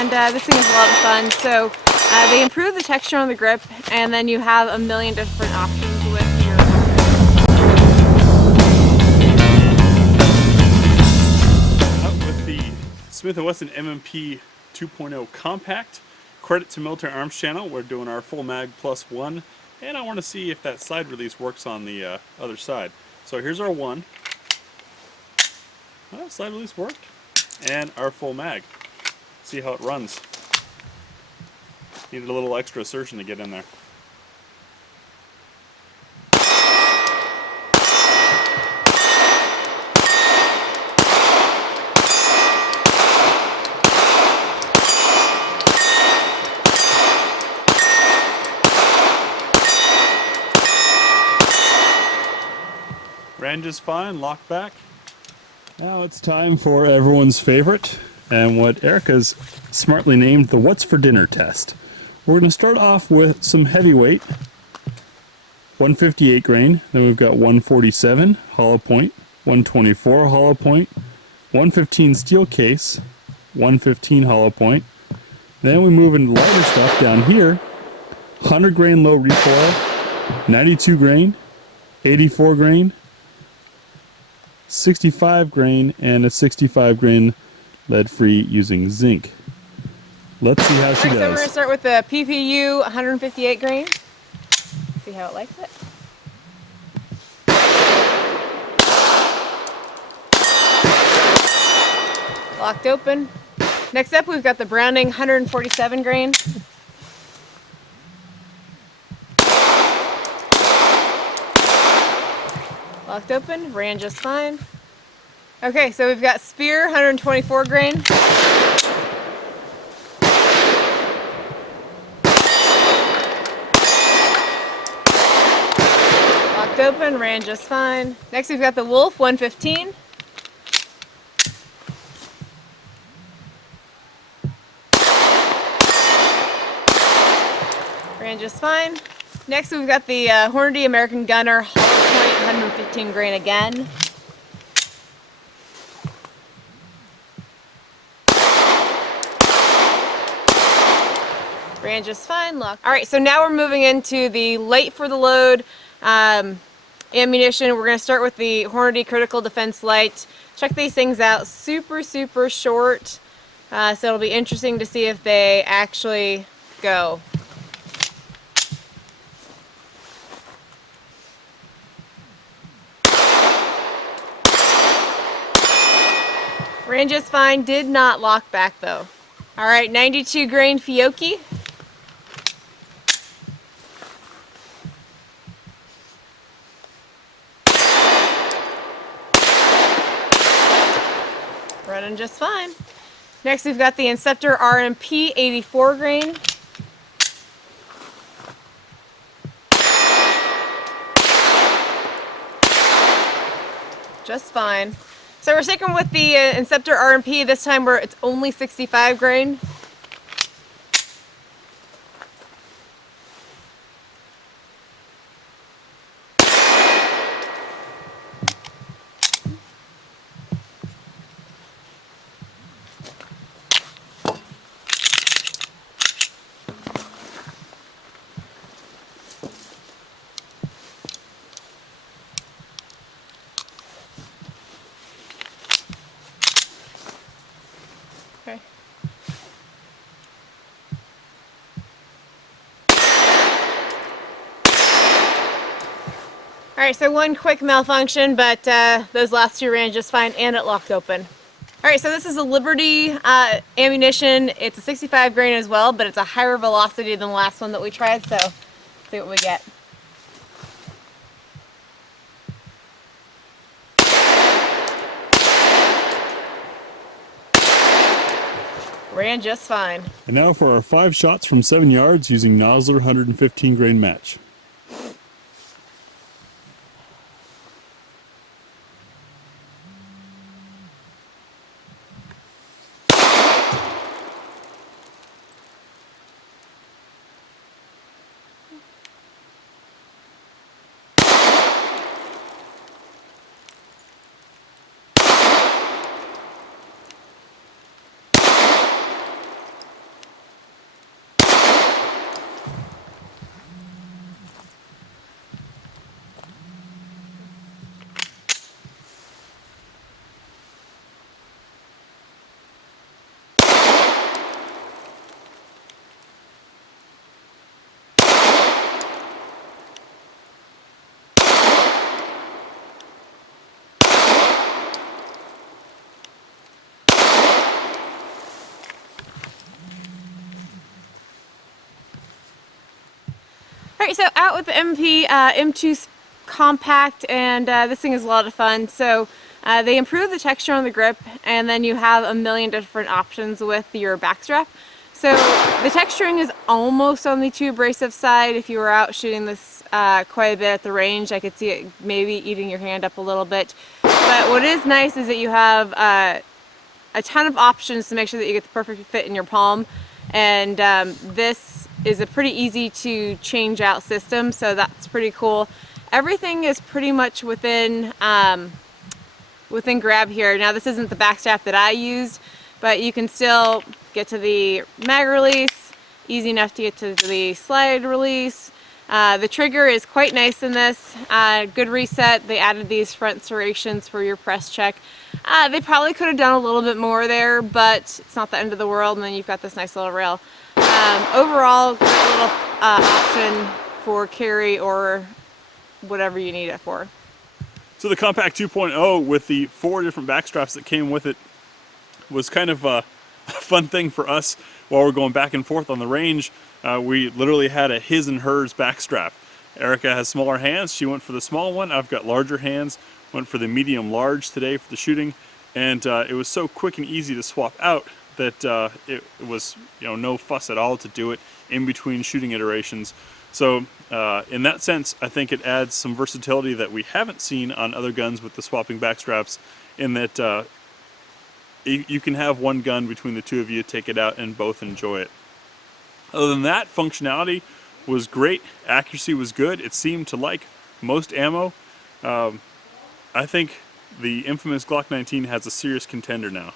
and this thing is a lot of fun. So they improve the texture on the grip, and then you have a million different options with your with the Smith Wesson M&P 2.0 Compact. Credit to Military Arms Channel. We're doing our full mag +1, and I want to see if that side release works on the other side. So here's our one. Well, side release worked, and our full mag. See how it runs. Needed a little extra assertion to get in there. Ran just fine, locked back. Now it's time for everyone's favorite, and what Erica's smartly named the What's for Dinner test. We're going to start off with some heavyweight, 158 grain, then we've got 147 hollow point, 124 hollow point, 115 steel case, 115 hollow point. Then we move into lighter stuff down here, 100 grain low recoil, 92 grain, 84 grain, 65 grain, and a 65 grain lead-free using zinc. Let's see how she does. So we're going to start with the PPU 158 grain. See how it likes it. Locked open. Next up, we've got the Browning 147 grain. Locked open, ran just fine. Okay, so we've got Spear 124 grain. Locked open, ran just fine. Next we've got the Wolf 115. Ran just fine. Next we've got the Hornady American Gunner hollow point 115 grain again. Ran just fine. Look. All right, so now we're moving into the light for the load ammunition. We're going to start with the Hornady Critical Defense Light. Check these things out. Super, super short. So it'll be interesting to see if they actually go. Ran just fine, did not lock back though. All right, 92 grain Fiocchi. Running just fine. Next we've got the Inceptor R&P 84 grain. Just fine. So we're sticking with the Inceptor R&P this time where it's only 65 grain. Okay. Alright, so one quick malfunction, but those last two ran just fine and it locked open. Alright, so this is a Liberty ammunition. It's a 65 grain as well, but it's a higher velocity than the last one that we tried, so let's see what we get. Ran just fine. And now for our 5 shots from 7 yards using Nosler 115 grain match. Alright, so out with the MP M2 Compact, and this thing is a lot of fun. So they improve the texture on the grip, and then you have a million different options with your backstrap. So the texturing is almost on the too abrasive side. If you were out shooting this quite a bit at the range, I could see it maybe eating your hand up a little bit. But what is nice is that you have a ton of options to make sure that you get the perfect fit in your palm, and this is a pretty easy to change out system, so that's pretty cool. Everything is pretty much within within grab here. Now this isn't the backstrap that I used, but you can still get to the mag release, easy enough to get to the slide release. The trigger is quite nice in this, good reset. They added these front serrations for your press check. They probably could have done a little bit more there, but it's not the end of the world, and then you've got this nice little rail. Overall, great little option for carry or whatever you need it for. So the Compact 2.0 with the 4 different backstraps that came with it was kind of a fun thing for us while we're going back and forth on the range. We literally had a his and hers backstrap. Erica has smaller hands, she went for the small one. I've got larger hands, went for the medium large today for the shooting, and it was so quick and easy to swap out that it was, you know, no fuss at all to do it in between shooting iterations. So in that sense, I think it adds some versatility that we haven't seen on other guns with the swapping backstraps, in that you can have one gun between the two of you, take it out, and both enjoy it. Other than that, functionality was great, accuracy was good. It seemed to like most ammo. I think the infamous Glock 19 has a serious contender now.